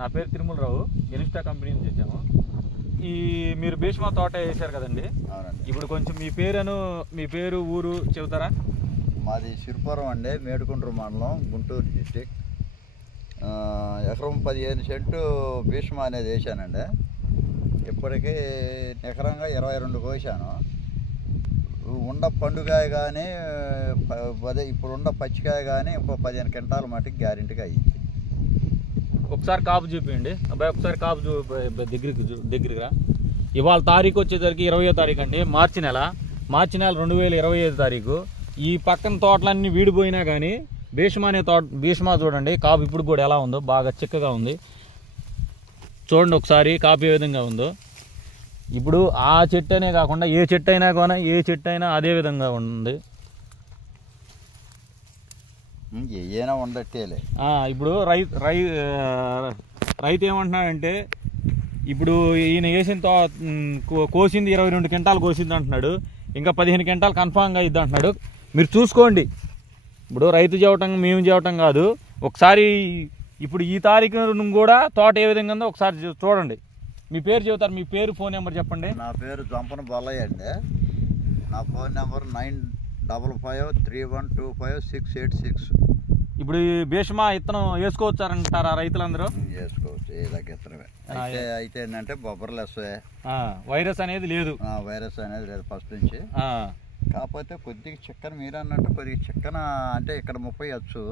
నా పేరు తిరుమలరావు, ఎనిస్టా కంపెనీ నుంచి వచ్చాము. ఈ మీరు భీష్మ తోట వేశారు కదండి, ఇప్పుడు కొంచెం మీ పేరు ఊరు చెబుతారా? మాది సిరిపురం అండి, మేడుకుంట్రు మండలం, గుంటూరు డిస్టిక్. ఎకరం 15 సెంటు భీష్మ అనేది వేసానండి. ఇప్పటికీ ఎకరంగా 22 కోసాను. ఉండ పండుగాయ కానీ అదే ఇప్పుడు ఉండ పచ్చికాయ కానీ ఇంకో 15 క్వింటాల మటుకు గ్యారెంటీగా అయ్యింది. ఒకసారి కాపు చూపించండి అబ్బాయి, ఒకసారి కాపు దగ్గరికి. ఇవాళ తారీఖు వచ్చేసరికి 20వ తారీఖు అండి, మార్చి నెల 2025 తారీఖు. ఈ పక్కన తోటలన్నీ వీడిపోయినా కానీ భీష్మ చూడండి, కాపు ఇప్పుడు కూడా ఎలా ఉందో, బాగా చిక్కగా ఉంది. చూడండి ఒకసారి కాపు ఏ విధంగా ఉందో. ఇప్పుడు ఆ చెట్టు అనే కాకుండా ఏ చెట్టు అయినా అదే విధంగా ఉంది. ఏమైనా ఉండట్టేలే. ఇప్పుడు రైతు ఏమంటున్నాడంటే, ఇప్పుడు ఈయన వేసిన కోసింది 22 క్వింటాలు కోసింది అంటున్నాడు, ఇంకా 15 క్వింటాలు కన్ఫామ్గా అయ్యిద్ది అంటున్నాడు. మీరు చూసుకోండి, ఇప్పుడు రైతు చెప్పటం మేము చెప్పటం కాదు. ఒకసారి ఇప్పుడు ఈ తారీఖు కూడా తోట ఏ విధంగా ఉందో ఒకసారి చూడండి. మీ పేరు చెబుతారు, మీ పేరు ఫోన్ నెంబర్ చెప్పండి. నా పేరు జంపన బాలయ్య అండి. నా ఫోన్ నెంబర్ 9553125686. ఇప్పుడు ఈ భీష్మ ఇత్తనం వేసుకోవచ్చారంటారా రైతులందరూ? వేసుకోవచ్చు, ఏదాకా ఇత్తనమే. అయితే ఏంటంటే బొబ్బర్లు వస్తాయి, వైరస్ అనేది లేదు. వైరస్ అనేది లేదు ఫస్ట్ నుంచి. కాకపోతే కొద్దిగా చిక్కన మీరు అన్నట్టు కొద్దిగా చిక్కన అంటే ఇక్కడ 30 వచ్చు,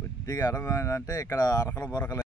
కొద్దిగా ఎడమ అంటే ఇక్కడ అరకల బొరకలు